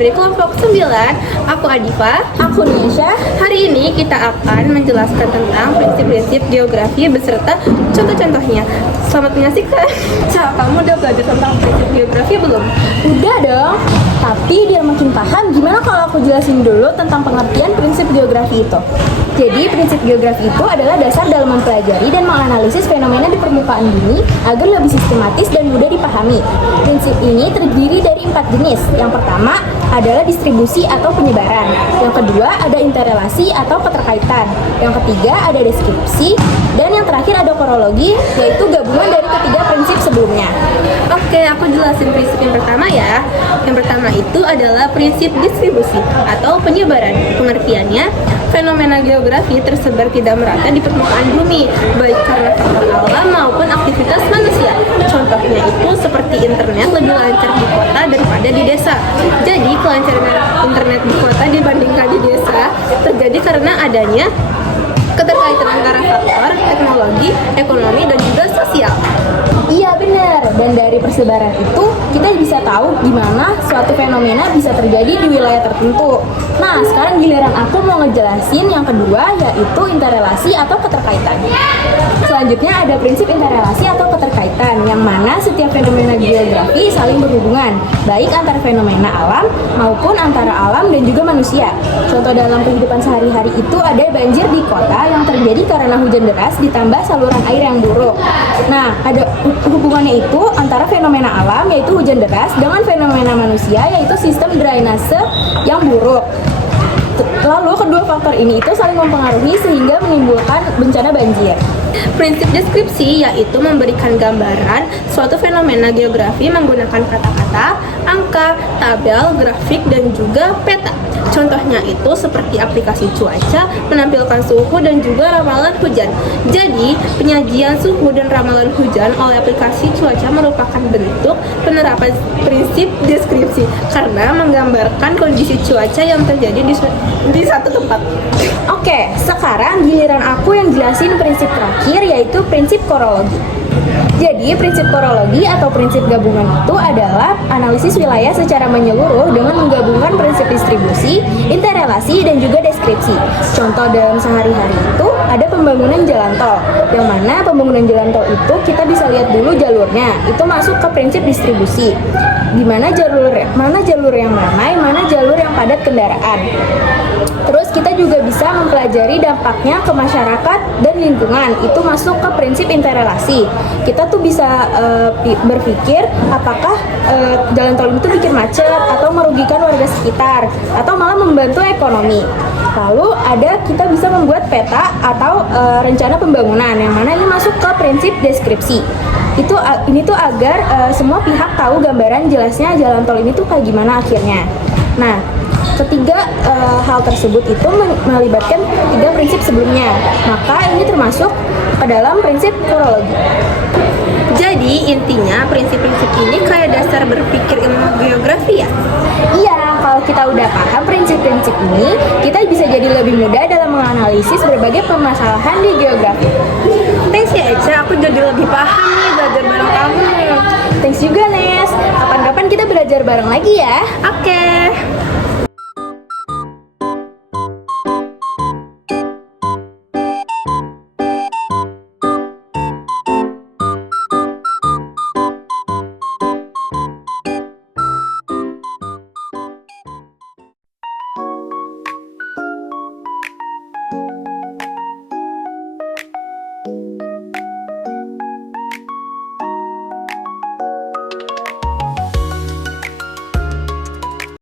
dari kelompok 9. Aku Adifa. Aku Nisha. Hari ini kita akan menjelaskan tentang prinsip-prinsip geografi beserta contoh-contohnya. Selamat menyaksikan. Cak, kamu udah belajar tentang prinsip geografi belum? Udah dong. Tapi biar makin paham, gimana kalau aku jelasin dulu tentang pengertian prinsip geografi itu? Jadi, prinsip geografi itu adalah dasar dalam mempelajari dan menganalisis fenomena di permukaan bumi agar lebih sistematis dan mudah dipahami. Prinsip ini terdiri dari 4 jenis. Yang pertama adalah distribusi atau penyebaran. Yang kedua ada interrelasi atau keterkaitan. Yang ketiga ada deskripsi. Dan yang terakhir ada korologi, yaitu gabungan dari ketiga prinsip sebelumnya. Oke, aku jelasin prinsip yang pertama ya. Yang pertama itu adalah prinsip distribusi atau penyebaran. Pengertiannya, fenomena geografi tersebar tidak merata di permukaan bumi, baik karena faktor alam maupun aktivitas manusia. Contohnya itu seperti internet lebih lancar di kota daripada di desa. Jadi, kelancaran internet di kota dibandingkan di desa terjadi karena adanya keterkaitan antara faktor teknologi, ekonomi, dan juga sosial. Iya benar, dan dari persebaran itu kita bisa tahu gimana suatu fenomena bisa terjadi di wilayah tertentu. Nah, sekarang giliran aku mau ngejelasin yang kedua, yaitu interrelasi atau keterkaitan. Selanjutnya ada prinsip interrelasi atau keterkaitan, yang mana setiap fenomena geografi saling berhubungan, baik antara fenomena alam maupun antara alam dan juga manusia. Contoh dalam kehidupan sehari-hari itu ada banjir di kota yang terjadi karena hujan deras ditambah saluran air yang buruk. Nah, ada hubungannya itu antara fenomena alam yaitu hujan deras dengan fenomena manusia yaitu sistem drainase yang buruk. Lalu kedua faktor ini itu saling mempengaruhi sehingga menimbulkan bencana banjir. Prinsip deskripsi yaitu memberikan gambaran suatu fenomena geografi menggunakan kata-kata, angka, tabel, grafik, dan juga peta. Contohnya itu seperti aplikasi cuaca, menampilkan suhu dan juga ramalan hujan. Jadi, penyajian suhu dan ramalan hujan oleh aplikasi cuaca merupakan bentuk penerapan prinsip deskripsi karena menggambarkan kondisi cuaca yang terjadi di satu tempat. Oke, sekarang giliran aku yang jelasin prinsip terakhir yaitu prinsip korologi. Jadi, prinsip korologi atau prinsip gabungan itu adalah analisis wilayah secara menyeluruh dengan menggabungkan prinsip distribusi, interrelasi, dan juga deskripsi. Contoh dalam sehari-hari itu ada pembangunan jalan tol, yang mana pembangunan jalan tol itu kita bisa lihat dulu jalurnya, itu masuk ke prinsip distribusi. Di mana jalur yang ramai, mana jalur yang padat kendaraan. Terus kita juga bisa mempelajari dampaknya ke masyarakat dan lingkungan. Itu masuk ke prinsip interrelasi. Kita tuh bisa berpikir apakah jalan tol itu bikin macet atau merugikan warga sekitar atau malah membantu ekonomi. Lalu kita bisa membuat peta atau rencana pembangunan yang mana ini masuk ke prinsip deskripsi. Ini tuh agar semua pihak tahu gambaran jelasnya jalan tol ini tuh kayak gimana akhirnya. Nah, ketiga hal tersebut itu melibatkan 3 prinsip sebelumnya. Maka ini termasuk ke dalam prinsip korologi. Jadi, intinya prinsip-prinsip ini kayak dasar berpikir ilmu geografi ya? Iya, kalau kita udah paham prinsip-prinsip ini, kita bisa jadi lebih mudah dalam menganalisis berbagai permasalahan di geografi. Thanks ya Eca, aku jadi lebih paham nih belajar bareng kamu. Thanks juga Nes, kapan-kapan kita belajar bareng lagi ya. Oke.